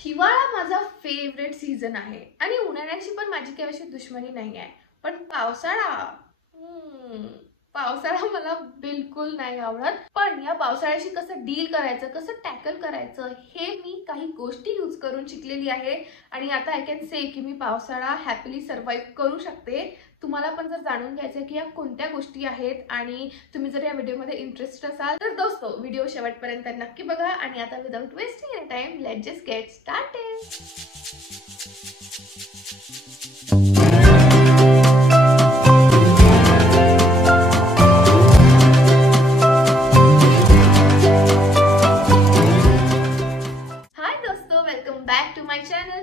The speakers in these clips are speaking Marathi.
हिवाळा माझा फेवरेट सीझन आहे आणि उन्हाळ्याची पण माझी काही अशी दुश्मनी नाही आहे. पण पावसाळा मला बिलकुल नाही आवडत. पण या पावसाळ्याशी कसं डील करायचं, कसं टॅकल करायचं, हे मी काही गोष्टी यूज करून शिकलेली आहे. आणि आता आय कॅन से की मी पावसाळा हॅपीली सर्व्हाइव्ह करू शकते. तुम्हाला पण जर जाणून घ्यायचं की या कोणत्या गोष्टी आहेत आणि तुम्ही जर या व्हिडिओमध्ये इंटरेस्टेड असाल तर दोस्तो व्हिडिओ शेवटपर्यंत नक्की बघा. आणि आता without wasting any time let's just get started.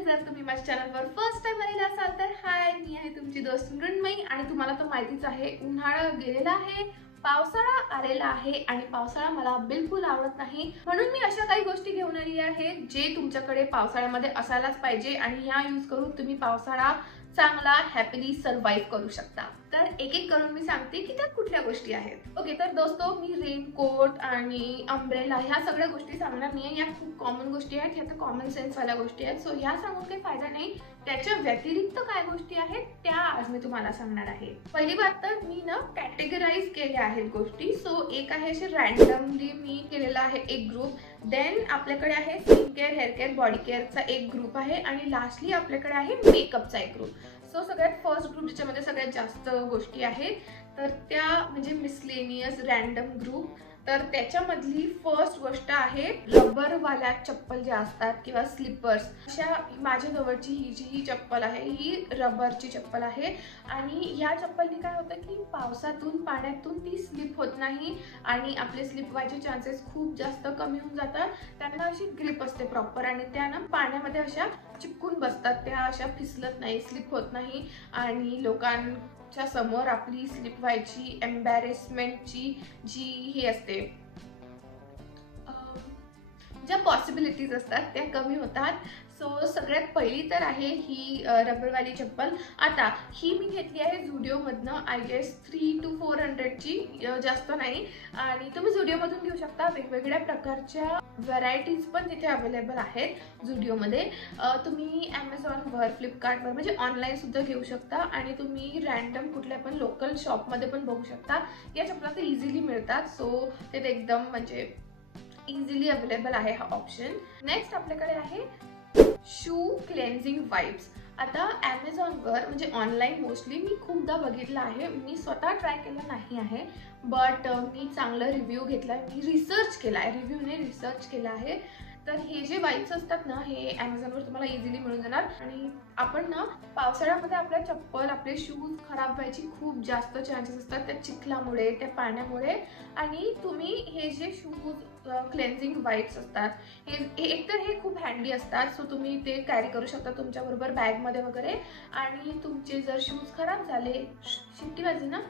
जर तुम्ही माझ्या चॅनलवर फर्स्ट टाइम आलेला असाल तर हाय, मी आहे तुमची दोस्त मृण्मयी. आणि तुम्हाला तर माहितीच आहे, उन्हाळा गेलेला आहे, पावसाळा आलेला आहे आणि पावसाळा मला बिलकुल आवडत नाही. म्हणून मी अशा काही गोष्टी घेऊन आली आहे जे तुमच्याकडे पावसाळ्यामध्ये असायलाच पाहिजे आणि ह्या यूज करून तुम्ही पावसाळा चांगला हॅपीली सर्व्हाइव्ह करू शकता. तर एक एक करून मी सांगते की त्या कुठल्या गोष्टी आहेत. ओके, तर दोस्तो मी रेनकोट आणि अम्ब्रेला ह्या सगळ्या गोष्टी सांगणार नाही. या खूप कॉमन गोष्टी आहेत, ह्या तर कॉमन सेन्स वाल्या गोष्टी आहेत. सो ह्या सांगून काही फायदा नाही. त्याच्या व्यतिरिक्त काय गोष्टी आहेत त्या आज मी तुम्हाला सांगणार आहे. पहिली बात तर मी ना कॅटेगराइज केल्या आहेत गोष्टी. सो एक आहे असे रॅन्डमली मी केलेला आहे एक ग्रुप. देन आपल्याकडे आहे skin care, hair care, body केअरचा एक ग्रुप आहे आणि लास्टली आपल्याकडे आहे मेकअपचा एक ग्रुप. सो सगळ्यात फर्स्ट ग्रुप ज्याच्यामध्ये सगळ्यात जास्त गोष्टी आहेत तर त्या म्हणजे मिसलेनियस रॅन्डम ग्रुप. तर त्याच्यामधली फर्स्ट गोष्ट आहे रबरवाल्या चप्पल ज्या असतात किंवा स्लिपर्स. अशा माझ्या जवळची ही चप्पल आहे, ही रबरची चप्पल आहे. आणि या चप्पलनी काय होतं की पावसातून पाण्यातून ती स्लिप होत नाही आणि आपले स्लिप व्हायचे चान्सेस खूप जास्त कमी होऊन जातात. त्यांना अशी ग्रिप असते प्रॉपर आणि त्या ना पाण्यामध्ये अशा चिपकून बसतात, त्या अशा फिसलत नाही, स्लिप होत नाही आणि लोकांच्या समोर आपली स्लिप व्हायची एम्बॅरेसमेंटची जी हे असते, ज्या पॉसिबिलिटीज असतात त्या कमी होतात. सो सगळ्यात पहिली तर आहे ही रबरवाली चप्पल. आता ही मी घेतली आहे झुडिओमधनं, आय गेस 300 to 400ची, जास्त नाही. आणि तुम्ही झुडिओमधून घेऊ शकता. वेगवेगळ्या प्रकारच्या व्हरायटीज पण तिथे अवेलेबल आहेत झुडिओमध्ये. तुम्ही ॲमेझॉनवर, फ्लिपकार्टवर म्हणजे ऑनलाईन सुद्धा घेऊ शकता आणि तुम्ही रॅन्डम कुठल्या पण लोकल शॉपमध्ये पण बघू शकता. या चपला तर इझिली मिळतात. सो ते एकदम म्हणजे इझिली अवेलेबल आहे हा ऑप्शन. नेक्स्ट आपल्याकडे आहे शू क्लेन्झिंग वाइप्स. आता ॲमेझॉनवर म्हणजे ऑनलाईन मोस्टली मी खूपदा बघितलं आहे, मी स्वतः ट्राय केलं नाही आहे. बट मी चांगला रिव्ह्यू घेतला आहे, मी रिसर्च केला आहे, रिव्ह्यूने रिसर्च केला आहे. तर हे जे वाइप्स असतात ना, हे ॲमेझॉनवर तुम्हाला इझिली मिळून जाणार. आणि आपण ना पावसाळ्यामध्ये आपल्या चप्पल, आपले शूज खराब व्हायची खूप जास्त चान्सेस असतात त्या चिखलामुळे, त्या पाण्यामुळे. आणि तुम्ही हे जे शूज क्लेन्झिंग वाइप्स असतात हे एकतर हे खूप हँडी असतात. सो तुम्ही ते कॅरी करू शकता तुमच्याबरोबर बॅगमध्ये वगैरे. आणि तुमचे जर शूज खराब झाले, शिट्टी वाजली ना,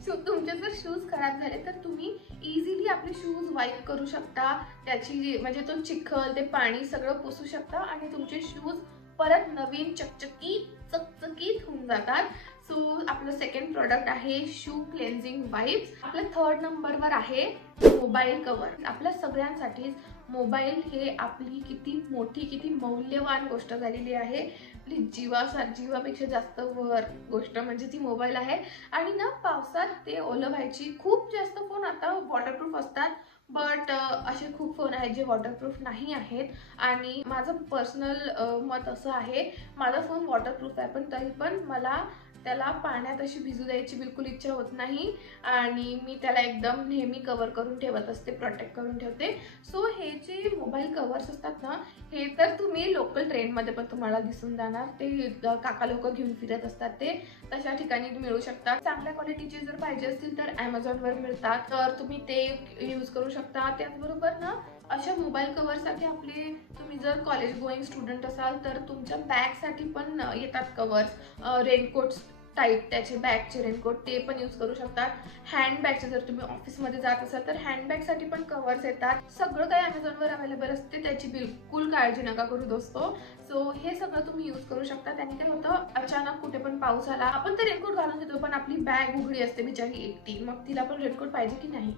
सो तुमचे जर शूज खराब झाले तर तुम्ही इझिली आपले शूज वाईप करू शकता. त्याची म्हणजे तो चिखल, ते पाणी सगळं पुसू शकता आणि तुमचे शूज परत नवीन चकचकीत होऊन जातात. सो आपलं सेकंड प्रोडक्ट आहे शू क्लेन्झिंग वाइप्स. आपल्या थर्ड नंबरवर आहे मोबाईल कवर. आपल्या सगळ्यांसाठीच मोबाईल हे आपली किती मोठी, किती मौल्यवान गोष्ट झालेली आहे. आपली जीवापेक्षा जास्त वर गोष्ट म्हणजे ती मोबाईल आहे. आणि ना पावसात ते ओलं व्हायची. खूप जास्त फोन आता वॉटरप्रूफ असतात, बट असे खूप फोन आहेत जे वॉटरप्रूफ नाही आहेत. आणि माझं पर्सनल मत असं आहे, माझा फोन वॉटरप्रूफ आहे पण तरी पण मला त्याला पाण्यात अशी भिजू द्यायची बिलकुल इच्छा होत नाही आणि मी त्याला एकदम नेहमी कवर करून ठेवत असते, प्रोटेक्ट करून ठेवते. सो हे जे मोबाईल कवर्स असतात ना, हे तर तुम्ही लोकल ट्रेनमध्ये पण तुम्हाला दिसून जाणार. ते काका लोक घेऊन फिरत असतात, ते तशा ठिकाणी मिळू शकतात. चांगल्या क्वालिटीचे जर पाहिजे असतील तर ॲमेझॉनवर मिळतात, तर तुम्ही ते यूज करू शकता. त्याचबरोबर ना अशा मोबाईल कवरसाठी आपले, तुम्ही जर कॉलेज गोईंग स्टुडंट असाल तर तुमच्या बॅगसाठी पण येतात कवर्स. रेनकोट्स टाईप त्याचे बॅगचे रेनकोट ते पण यूज करू शकतात. हँडबॅगचे जर तुम्ही ऑफिसमध्ये जात असाल तर हँडबॅगसाठी पण कवर्स येतात. सगळं काही ॲमेझॉनवर अवेलेबल असते, त्याची बिलकुल काळजी नका करू दोस्तो. सो हे सगळं तुम्ही यूज करू शकता. त्याने काय होतं, अचानक कुठे पण पाऊस आला, आपण तर रेनकोट घालून घेतो पण आपली बॅग उघडी असते बिचारी एकटी, मग तिला पण रेनकोट पाहिजे की नाही.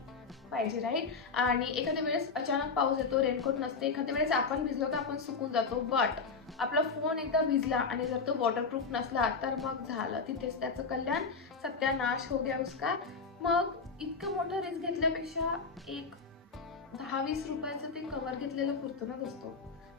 पाहिजे राईट. आणि एखाद्या वेळेस अचानक पाऊस येतो, रेनकोट नसते, एखाद्या वेळेस आपण भिजलो तर आपण सुकून जातो, बट आपला फोन एकदा भिजला आणि जर तो वॉटरप्रूफ नसला तर मग झालं, तिथेच त्याचं कल्याण, सत्यानाश हो गया उसका. मग इतकं मोठं रिस्क घेतल्यापेक्षा एक 10-20 रुपयाचं ते कवर घेतलेलं पुरतं ना दोस्तो.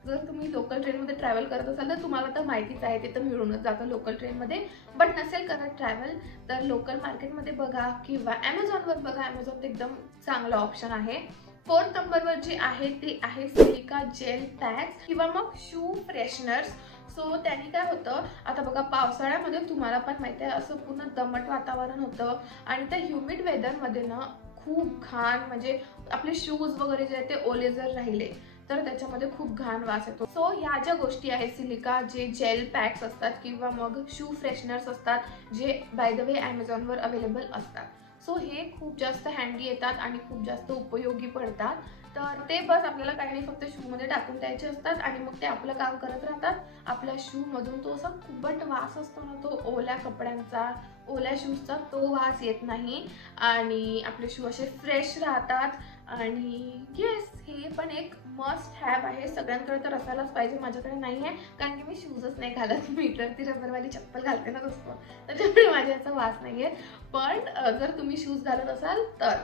जर तुम्ही लोकल ट्रेनमध्ये ट्रॅव्हल करत असाल तर तुम्हाला तर माहितीच आहे, ते तर मिळूनच जातं लोकल ट्रेनमध्ये. बट नसेल करत ट्रॅव्हल तर लोकल मार्केटमध्ये बघा किंवा ॲमेझॉनवर बघा. ॲमेझॉन एकदम चांगला ऑप्शन आहे. 4th नंबरवर जे आहे ते आहे सिलिका जेल पॅक्स किंवा मग शू फ्रेशनर्स. सो त्यांनी काय होतं, आता बघा पावसाळ्यामध्ये तुम्हाला पण माहिती आहे असं पूर्ण दमट वातावरण होतं आणि त्या ह्युमिड वेदरमध्ये ना खूप घाण, म्हणजे आपले शूज वगैरे जे आहेत ते ओले जर राहिले तर त्याच्यामध्ये खूप घाण वास येतो. सो ह्या ज्या गोष्टी आहेत, सिलिका जे जेल पॅक्स असतात किंवा मग शू फ्रेशनर्स असतात जे बाय द वे ॲमेझॉनवर अवेलेबल असतात. सो हे खूप जास्त हँडी येतात आणि खूप जास्त उपयोगी पडतात. तर ते बस आपल्याला काही नाही, फक्त शूमध्ये टाकून द्यायचे असतात आणि मग ते आपलं काम करत राहतात. आपल्या शूमधून तो असा कुबट वास असतो ना, तो ओल्या कपड्यांचा, ओल्या शूजचा तो वास येत नाही आणि आपले शू असे फ्रेश राहतात. आणि येस, हे पण एक मस्ट हॅव आहे. सगळ्यांकडे तर असायलाच पाहिजे. माझ्याकडे नाही आहे कारण की मी शूजच नाही घालत. मी तर ती रबरवाली चप्पल घालते ना दोस्तो, त्याच्यामुळे माझ्या याचा वास नाही आहे. पण जर तुम्ही शूज घालत असाल तर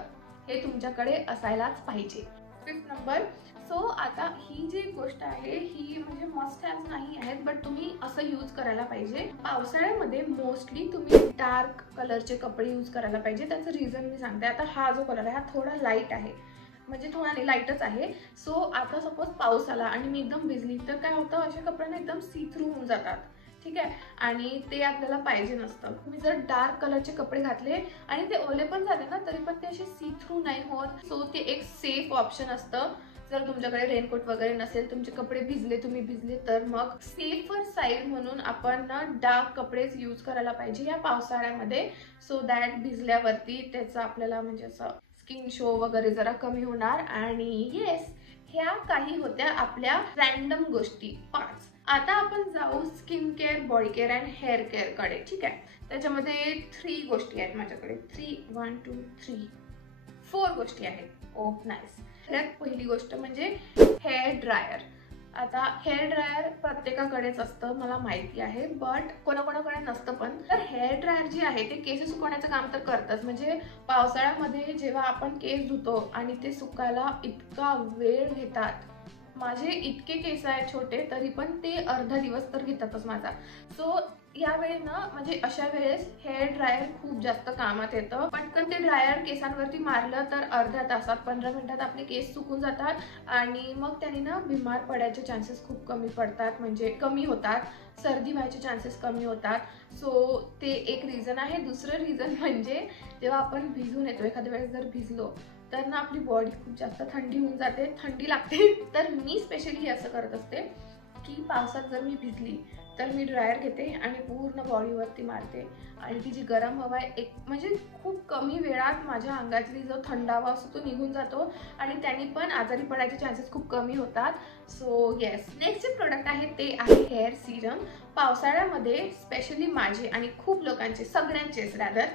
हे तुमच्याकडे असायलाच पाहिजे. 5th number. सो आता ही जी गोष्ट आहे ही म्हणजे मस्ट हॅव नाही आहेत, बट तुम्ही असं यूज करायला पाहिजे. पावसाळ्यामध्ये मोस्टली तुम्ही डार्क कलरचे कपडे यूज करायला पाहिजे. त्याचं रिझन मी सांगते. आता हा जो कलर आहे हा थोडा लाईट आहे, म्हणजे थोडा नाही, लाईटच आहे. सो आता सपोज पाऊस आला आणि मी एकदम भिजली तर काय होतं, अशा कपड्यांना एकदम सी थ्रू होऊन जातात, ठीक आहे, आणि ते आपल्याला पाहिजे नसतं. तुम्ही जर डार्क कलरचे कपडे घातले आणि ते ओले पण झाले ना तरी पण ते असे सी थ्रू नाही होत. सो ते एक सेफ ऑप्शन असतं. जर तुमच्याकडे रेनकोट वगैरे नसेल, तुमचे कपडे भिजले, तुम्ही भिजले, तर मग सेफर साईड म्हणून आपण ना डार्क कपडेच यूज करायला पाहिजे या पावसाळ्यामध्ये. सो दॅट भिजल्यावरती त्याचा आपल्याला म्हणजे असं स्किन शो वगैरे जरा कमी होणार. आणि येस, ह्या काही होत्या आपल्या रॅन्डम गोष्टी 5. आता आपण जाऊ skin care, body care and hair care कडे, ठीक आहे. त्याच्यामध्ये 3 गोष्टी आहेत माझ्याकडे. 1 2 3 4 गोष्टी आहेत. ओ नाईस. सगळ्यात पहिली गोष्ट म्हणजे हेअर ड्रायर. आता हेअर ड्रायर प्रत्येकाकडेच असतं, मला माहिती आहे, बट कोणाकोणाकडे नसतं. पण तर हेअर ड्रायर जे आहे ते केस सुकवण्याचं काम तर करतच. म्हणजे पावसाळ्यामध्ये जेव्हा आपण केस धुतो आणि ते सुकायला इतका वेळ घेतात, माझे इतके केस आहेत छोटे तरी पण ते अर्धा दिवस तर घेतातच माझा. सो यावेळी ना म्हणजे अशा वेळेस हेअर ड्रायर खूप जास्त कामात येतं. पटकन ते ड्रायर केसांवरती मारलं तर अर्ध्या तासात 15 मिनिटात आपले केस सुकून जातात आणि मग त्यांनी ना बिमार पडायचे चान्सेस खूप कमी पडतात, म्हणजे कमी होतात. सर्दी व्हायचे चान्सेस कमी होतात. सो ते एक रिझन आहे. दुसरं रिझन म्हणजे जेव्हा आपण भिजून येतो, एखाद्या वेळेस जर भिजलो तर ना आपली बॉडी खूप जास्त थंडी होऊन जाते, थंडी लागते. तर मी स्पेशली असं करत असते की पावसात जर मी भिजली तर मी ड्रायर घेते आणि पूर्ण बॉडीवरती मारते आणि ती जी गरम हवा आहे एक म्हणजे खूप कमी वेळात माझ्या अंगातली जो थंडावा असतो तो निघून जातो आणि त्यांनी पण आजारी पडायचे चान्सेस खूप कमी होतात. सो येस, नेक्स्ट जे प्रोडक्ट आहे ते आहे हेअर सिरम. पावसाळ्यामध्ये स्पेशली माझे आणि खूप लोकांचे, सगळ्यांचेच रॅदर,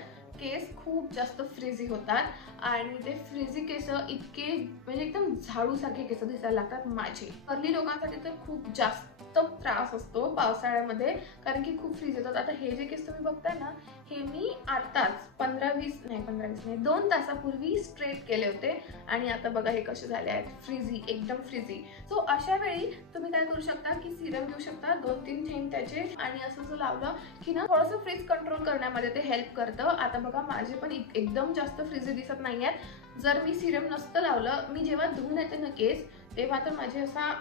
केस खूप जास्त फ्रीझी होतात आणि ते फ्रीझी केस इतके म्हणजे एकदम झाडूसारखे केस दिसायला लागतात माझे. कर्ली लोकांसाठी तर खूप जास्त त्रास असतो पावसाळ्यामध्ये कारण की खूप फ्रीज येतात. आता हे जे केस तुम्ही बघताय ना, हे मी आताच 15-20 नाही 2 तासापूर्वी स्ट्रेट केले होते आणि आता बघा हे कसे झाले आहेत, फ्रीझी, एकदम फ्रीझी. सो अशा वेळी तुम्ही काय करू शकता की सिरम घेऊ शकता, 2-3 थेंब त्याचे, आणि असं जर लावलं की ना थोडंसं फ्रीज कंट्रोल करण्यामध्ये ते हेल्प करतं. आता बघा माझे पण एकदम जास्त फ्रीझी दिसत नाही आहेत. जर मी सिरम नसतं लावलं, मी जेव्हा धुवून येते ना केस तेव्हा तर माझे असा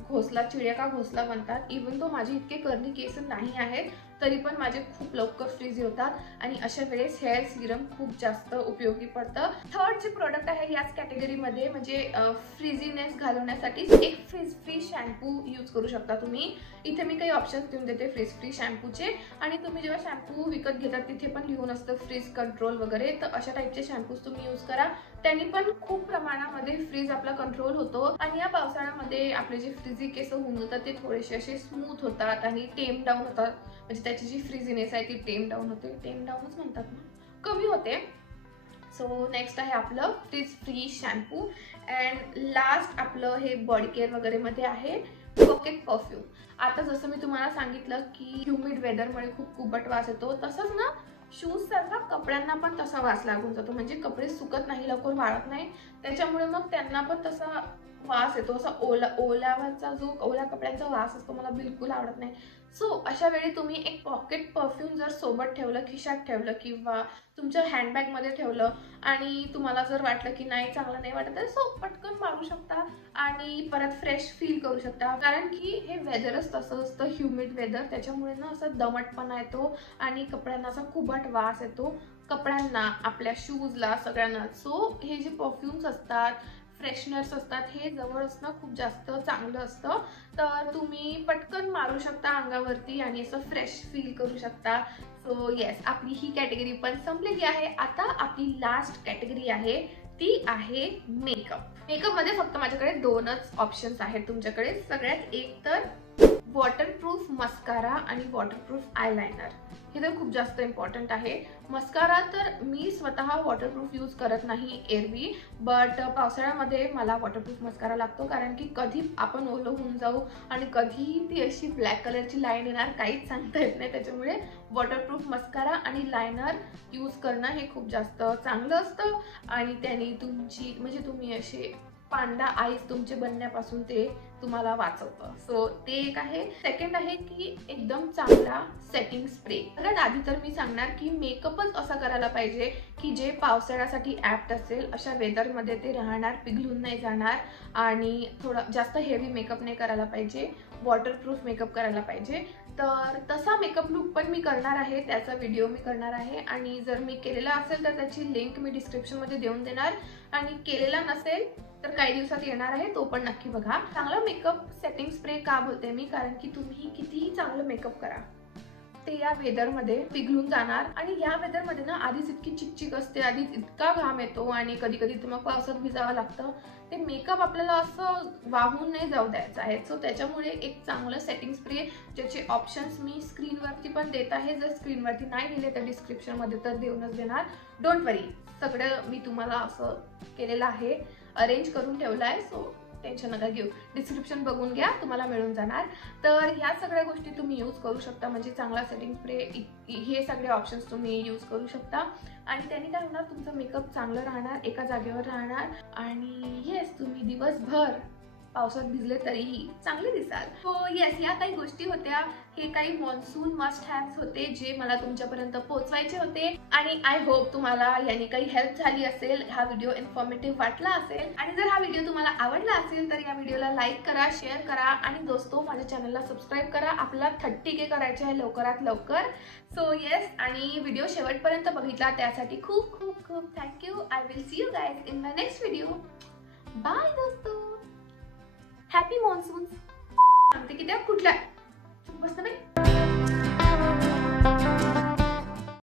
घोसला, चिडिया का घोसला बनतात. इव्हन तो माझे इतके कर्ली केस नाही आहेत तरी पण माझे खूप लवकर फ्रीझी होतात आणि अशा वेळेस हेअर सिरम खूप जास्त उपयोगी पडतं. थर्ड जे प्रोडक्ट आहे याच कॅटेगरीमध्ये म्हणजे फ्रीझीनेस घालवण्यासाठी एक फ्रीज फ्री शॅम्पू यूज करू शकता तुम्ही. इथे मी काही ऑप्शन्स देऊन देते फ्रीज फ्री शॅम्पूचे, आणि तुम्ही जेव्हा शॅम्पू विकत घेतात तिथे पण लिहून असतं फ्रीज कंट्रोल वगैरे, तर अशा टाईपचे शॅम्पूज तुम्ही यूज करा. त्यांनी पण खूप प्रमाणामध्ये फ्रीज आपला कंट्रोल होतो आणि या पावसाळ्यामध्ये आपले जे फ्रीझी केस होऊन जातात ते थोडेसे असे स्मूथ होतात आणि टेम डाऊन होतात. म्हणजे त्याची जी फ्रीझीनेस आहे ती टेम डाऊन होते, टेम डाऊनच म्हणतात ना, कमी होते. सो नेक्स्ट आहे आपलं frizz free shampoo. And last आपलं हे बॉडी केअर वगैरे मध्ये आहे पॉकेट परफ्यूम. आता जसं मी तुम्हाला सांगितलं की ह्युमिड वेदरमुळे खूप कुबट वास येतो, तसंच ना शूज सारखा कपड्यांना पण तसा वास लागून जातो. म्हणजे कपडे सुकत नाही, लवकर वाळत नाही, त्याच्यामुळे मग त्यांना पण तसा वास येतो. असा ओल्यावरचा जो ओल्या कपड्यांचा वास असतो मला बिलकुल आवडत नाही. सो अशा वेळी तुम्ही एक पॉकेट परफ्यूम जर सोबत ठेवलं, खिशात ठेवलं किंवा तुमच्या हँडबॅगमध्ये ठेवलं आणि तुम्हाला जर वाटलं की नाही चांगलं नाही वाटत आहे, सो पटकन मारू शकता आणि परत फ्रेश फील करू शकता. कारण की हे वेदरच तसं असतं, ह्युमिड वेदर, त्याच्यामुळे ना असं दमटपणा येतो आणि कपड्यांना असा खूपच वास येतो, कपड्यांना, आपल्या शूजला, सगळ्यांना. सो हे जे परफ्यूम्स असतात, फ्रेशनर्स असतात, हे जवळ असणं खूप जास्त चांगलं असतं. तर तुम्ही पटकन मारू शकता अंगावरती आणि असं फ्रेश फील करू शकता. सो येस, आपली ही कॅटेगरी पण संपलेली आहे. आता आपली लास्ट कॅटेगरी आहे ती आहे मेकअप. मेकअपमध्ये फक्त माझ्याकडे 2च ऑप्शन्स आहेत तुमच्याकडे. सगळ्यात एक तर वॉटरप्रूफ मस्कारा आणि वॉटरप्रूफ आयलायनर. हे तर खूप जास्त इम्पॉर्टंट आहे. मस्कारा तर मी स्वतः वॉटरप्रूफ यूज करत नाही एरवी, बट पावसाळ्यामध्ये मला वॉटरप्रूफ मस्कारा लागतो, कारण की कधी आपण ओलं होऊन जाऊ आणि कधी ती अशी ब्लॅक कलरची लाईन येणार काहीच सांगता येत नाही. त्याच्यामुळे वॉटरप्रूफ मस्कारा आणि लायनर यूज करणं हे खूप जास्त चांगलं असतं आणि त्याने तुमची म्हणजे तुम्ही असे पांडा आईस तुमचे बनण्यापासून ते तुम्हाला वाचवतं. सो ते एक आहे. सेकंड आहे की एकदम चांगला सेटिंग स्प्रे. सगळ्यात आधी तर मी सांगणार की मेकअपच असा करायला पाहिजे की जे पावसाळ्यासाठी ॲप्ट असेल, अशा वेदरमध्ये ते राहणार, पिघलून नाही जाणार आणि थोडा जास्त हेवी मेकअप नाही करायला पाहिजे, वॉटरप्रूफ मेकअप करायला पाहिजे. तर तसा मेकअप लुक पण मी करणार आहे, त्याचा व्हिडिओ मी करणार आहे आणि जर मी केलेला असेल तर त्याची लिंक मी डिस्क्रिप्शनमध्ये देऊन देणार आणि केलेला नसेल तर काही दिवसात येणार आहे, तो पण नक्की बघा. चांगला मेकअप सेटिंग स्प्रे का बोलते मी, कारण की तुम्ही कितीही चांगलं मेकअप करा, ते या वेदरमध्ये पिघलून जाणार आणि या वेदरमध्ये ना आधीच इतकी चिकचिक असते, आधीच इतका घाम येतो आणि कधी कधी तर मग पावसात भिजावं लागतं. ते मेकअप आपल्याला असं वाहून नाही जाऊ द्यायचं आहे. सो त्याच्यामुळे एक चांगलं सेटिंग स्प्रे, ज्याचे ऑप्शन्स मी स्क्रीनवरती पण देत आहे. जर स्क्रीनवरती नाही दिले तर डिस्क्रिप्शनमध्ये तर देऊनच देणार. डोंट वरी, सगळं मी तुम्हाला असं केलेलं आहे, अरेंज करून ठेवलं आहे. सो टेन्शन नका घेऊ, डिस्क्रिप्शन बघून घ्या, तुम्हाला मिळून जाणार. तर ह्या सगळ्या गोष्टी तुम्ही यूज करू शकता. म्हणजे चांगला सेटिंग स्प्रे, हे सगळे ऑप्शन्स तुम्ही यूज करू शकता आणि त्याने काय होणार, तुमचं मेकअप चांगलं राहणार, एका जागेवर राहणार आणि येस, तुम्ही दिवसभर पावसात भिजले तरीही चांगले दिसाल. सो येस, या काही गोष्टी होत्या, हे काही मॉन्सून मस्ट हॅव्स होते जे मला तुमच्यापर्यंत पोहोचवायचे होते आणि आय होप तुम्हाला याने काही हेल्प झाली असेल, हा व्हिडिओ इन्फॉर्मेटिव्ह वाटला असेल. आणि जर हा व्हिडिओ तुम्हाला आवडला असेल तर या व्हिडिओला लाईक करा, शेअर करा आणि दोस्तो माझ्या चॅनलला सबस्क्राईब करा. आपला 30K करायचे आहे लवकरात लवकर. सो येस, आणि व्हिडिओ शेवटपर्यंत बघितला त्यासाठी खूप खूप खूप thank you. I will see you guys in my next video. Bye दोस्तो. Happy monsoon. सांगते की त्या कुठल्या